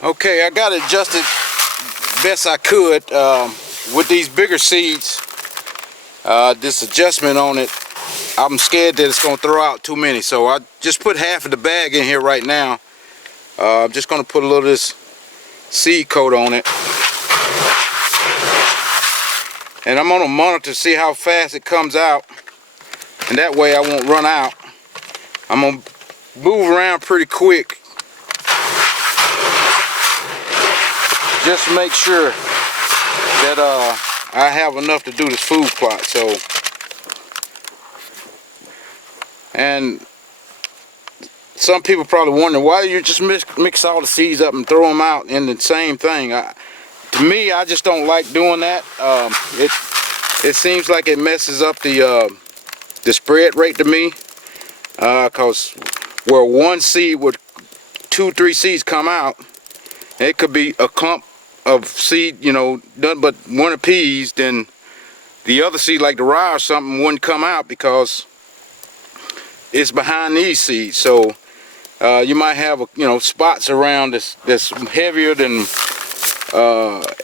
Okay, I got it adjusted best I could with these bigger seeds. This adjustment on it, I'm scared that it's going to throw out too many, so I just put half of the bag in here right now. I'm just going to put a little of this seed coat on it, and I'm going to monitor to see how fast it comes out, and that way I won't run out. I'm going to move around pretty quick just to make sure that I have enough to do this food plot. So, and some people probably wonder, why do you just mix all the seeds up and throw them out in the same thing? To me, I just don't like doing that. It seems like it messes up the spread rate to me, because where one seed would 2-3 seeds come out, it could be a clump of seed, you know, nothing but one of peas, then the other seed like the rye or something wouldn't come out because it's behind these seeds. So you might have spots around that's heavier than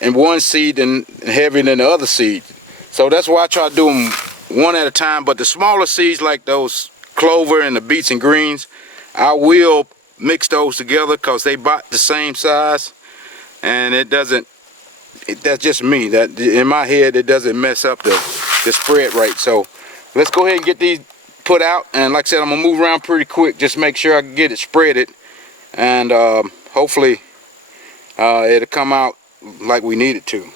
in one seed and heavier than the other seed. So that's why I try to do them one at a time. But the smaller seeds like those clover and the beets and greens, I will mix those together because they about the same size, and that's just me, that in my head it doesn't mess up the spread rate. So let's go ahead and get these put out, and like I said, I'm gonna move around pretty quick, just make sure I can get it spreaded, and hopefully it'll come out like we need it to.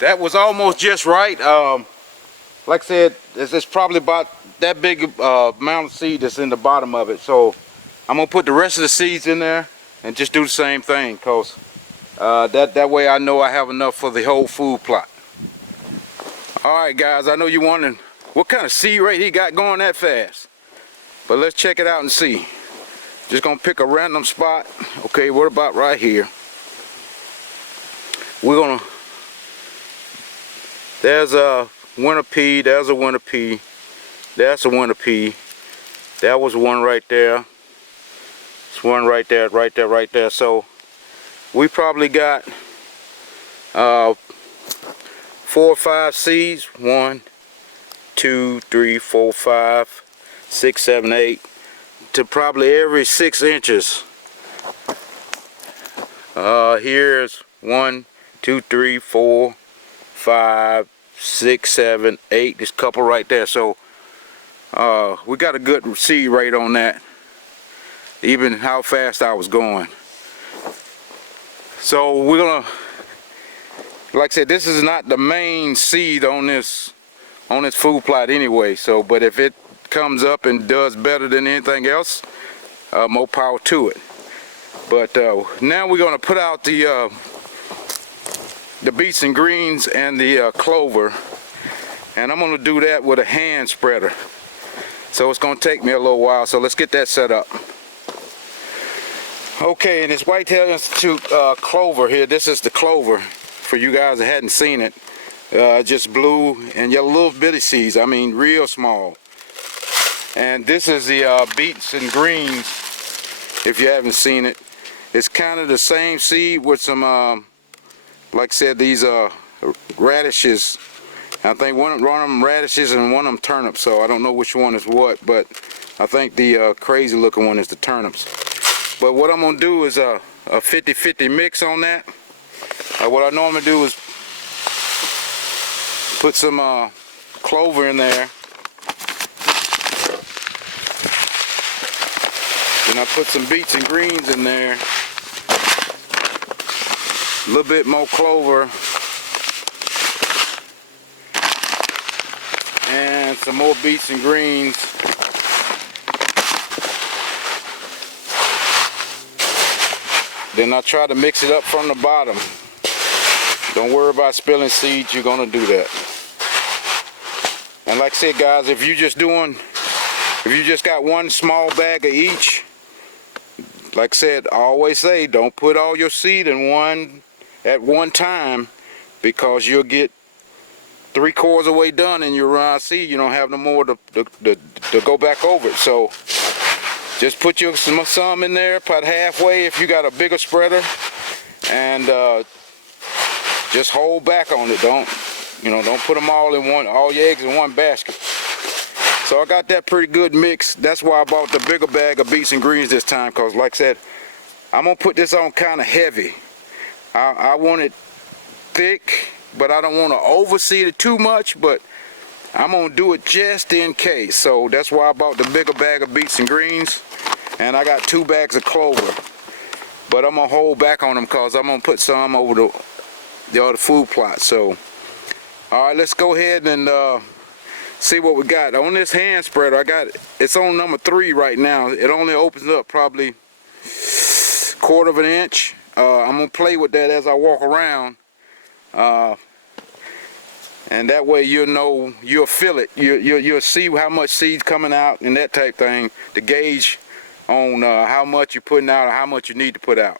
That was almost just right. Like I said, it's probably about that big amount of seed that's in the bottom of it. So I'm gonna put the rest of the seeds in there and just do the same thing, cause that way I know I have enough for the whole food plot. All right, guys, I know you're wondering what kind of seed rate he got going that fast, but let's check it out and see. Just gonna pick a random spot. Okay, what about right here? We're gonna. There's a winter pea, there's a winter pea, that's a winter pea, that was one right there, it's one right there, right there, right there. So we probably got 4 or 5 seeds. 1, 2, 3, 4, 5, 6, 7, 8, to probably every 6 inches. Here's 1, 2, 3, 4, 5, 6, 7, 8, this couple right there. So we got a good seed rate on that, even how fast I was going. So we're gonna, like I said, this is not the main seed on this food plot anyway. So, but if it comes up and does better than anything else, more power to it. But now we're gonna put out the beets and greens and the clover, and I'm going to do that with a hand spreader, so it's going to take me a little while. So let's get that set up. Okay, and this Whitetail Institute clover here, this is the clover for you guys that hadn't seen it. Just blue and yellow little bitty seeds, I mean real small. And this is the beets and greens, if you haven't seen it. It's kind of the same seed with some like I said, these radishes. I think one of them radishes and one of them turnips, so I don't know which one is what, but I think the crazy looking one is the turnips. But what I'm going to do is a 50-50 mix on that. What I normally do is put some clover in there. Then I put some beets and greens in there. A little bit more clover. And some more beets and greens. Then I try to mix it up from the bottom. Don't worry about spilling seeds, you're gonna do that. And like I said, guys, if you just got one small bag of each, like I said, I always say, don't put all your seed in one at one time, because you'll get 3/4 of the way done and you'll run out of seed. You don't have no more to go back over it. So just put some in there, about halfway if you got a bigger spreader, and just hold back on it. Don't put them all your eggs in one basket. So I got that pretty good mix. That's why I bought the bigger bag of beets and greens this time, because like I said, I'm gonna put this on kind of heavy. I want it thick, but I don't want to overseed it too much, but I'm gonna do it just in case. So that's why I bought the bigger bag of beets and greens, and I got 2 bags of clover, but I'm gonna hold back on them because I'm gonna put some over the other food plot. So all right, let's go ahead and see what we got on this hand spreader. It's on number 3 right now. It only opens up probably 1/4 of an inch. I'm gonna play with that as I walk around, and that way you'll feel it. You'll see how much seed's coming out and that type thing to gauge on how much you're putting out or how much you need to put out.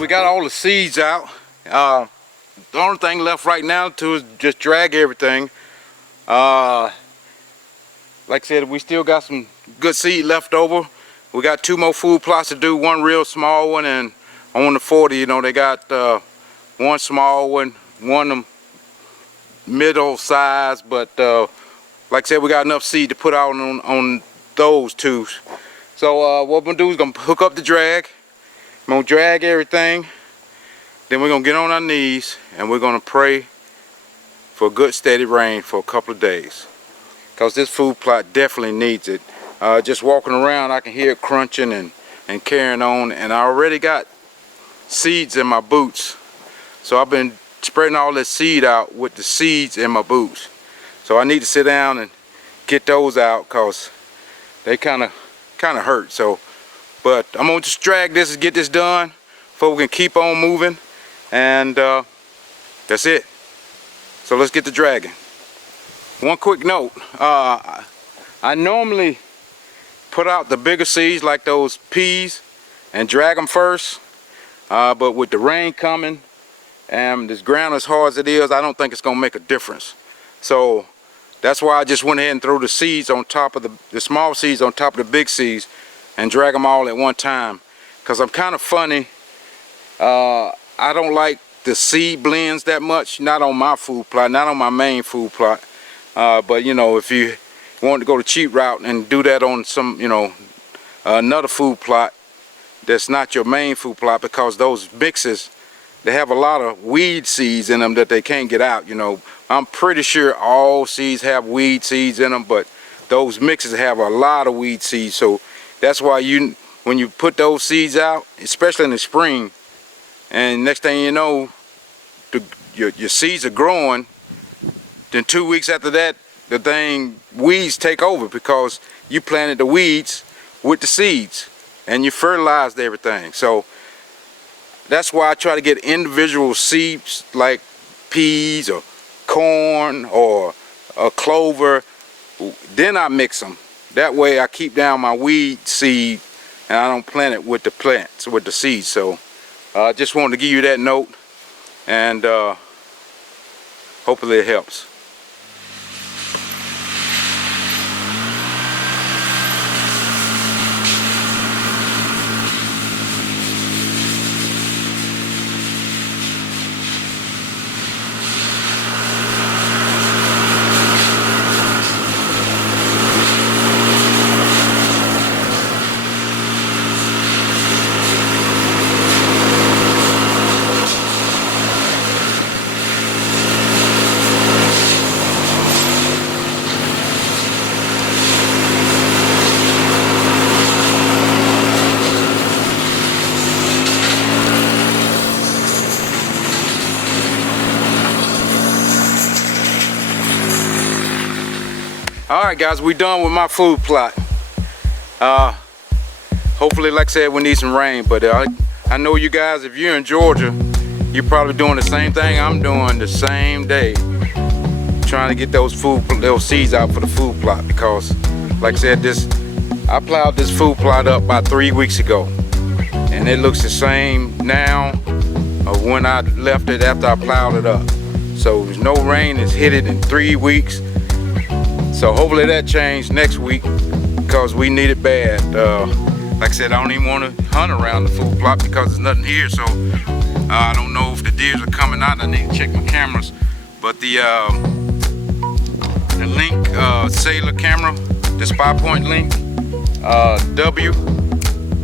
We got all the seeds out. The only thing left right now is just drag everything. Like I said, we still got some good seed left over. We got 2 more food plots to do, one real small one, and on the 40, they got one small one, one middle size, but like I said, we got enough seed to put out on those 2. So what we're gonna do is gonna hook up the drag. I'm gonna drag everything, then we're gonna get on our knees and we're gonna pray for good steady rain for a couple of days, because this food plot definitely needs it. Just walking around, I can hear it crunching and carrying on, and I already got seeds in my boots, so I've been spreading all this seed out with the seeds in my boots. So I need to sit down and get those out, because they kind of hurt. So but I'm gonna just drag this and get this done before we can keep on moving, and that's it. So let's get to dragging. One quick note, I normally put out the bigger seeds like those peas and drag them first. But with the rain coming and this ground as hard as it is, I don't think it's gonna make a difference. So that's why I just went ahead and threw the seeds on top of the small seeds on top of the big seeds and drag them all at one time. Cause I'm kind of funny. I don't like the seed blends that much, not on my food plot, not on my main food plot. But you know, if you want to go the cheap route and do that on some, you know, another food plot that's not your main food plot, because those mixes, they have a lot of weed seeds in them that they can't get out. You know, I'm pretty sure all seeds have weed seeds in them, but those mixes have a lot of weed seeds. So that's why when you put those seeds out, especially in the spring, and next thing you know, your seeds are growing, then 2 weeks after that, the weeds take over, because you planted the weeds with the seeds and you fertilized everything. So that's why I try to get individual seeds like peas or corn or a clover, then I mix them. That way I keep down my weed seed and I don't plant it with the plants, with the seeds. So I just wanted to give you that note, and hopefully it helps. Alright guys, we done with my food plot. Hopefully, like I said, we need some rain, but I know you guys, if you're in Georgia, you're probably doing the same thing I'm doing the same day, trying to get those seeds out for the food plot, because like I said, I plowed this food plot up about 3 weeks ago, and it looks the same now of when I left it after I plowed it up. So there's no rain, it's hit it in 3 weeks. So hopefully that changed next week, because we need it bad. Like I said, I don't even want to hunt around the food plot because there's nothing here. So I don't know if the deers are coming out. I need to check my cameras. But the Link Sailor camera, the Spy Point Link W,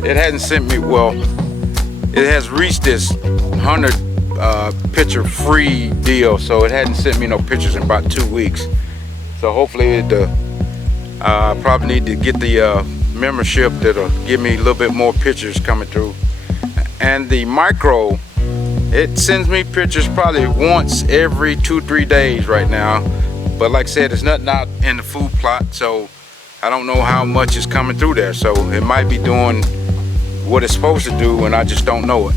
it hasn't sent me, well, it has reached this 100 picture free deal. So it hadn't sent me no pictures in about 2 weeks. So hopefully I probably need to get the membership that'll give me a little bit more pictures coming through. And the micro, it sends me pictures probably once every 2-3 days right now. But like I said, there's nothing out in the food plot, so I don't know how much is coming through there. So it might be doing what it's supposed to do and I just don't know it.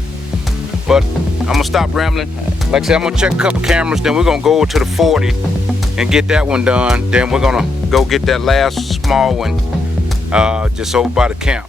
But I'm gonna stop rambling. Like I said, I'm gonna check a couple cameras, then we're gonna go over to the 40 and get that one done. Then we're gonna go get that last small one just over by the camp.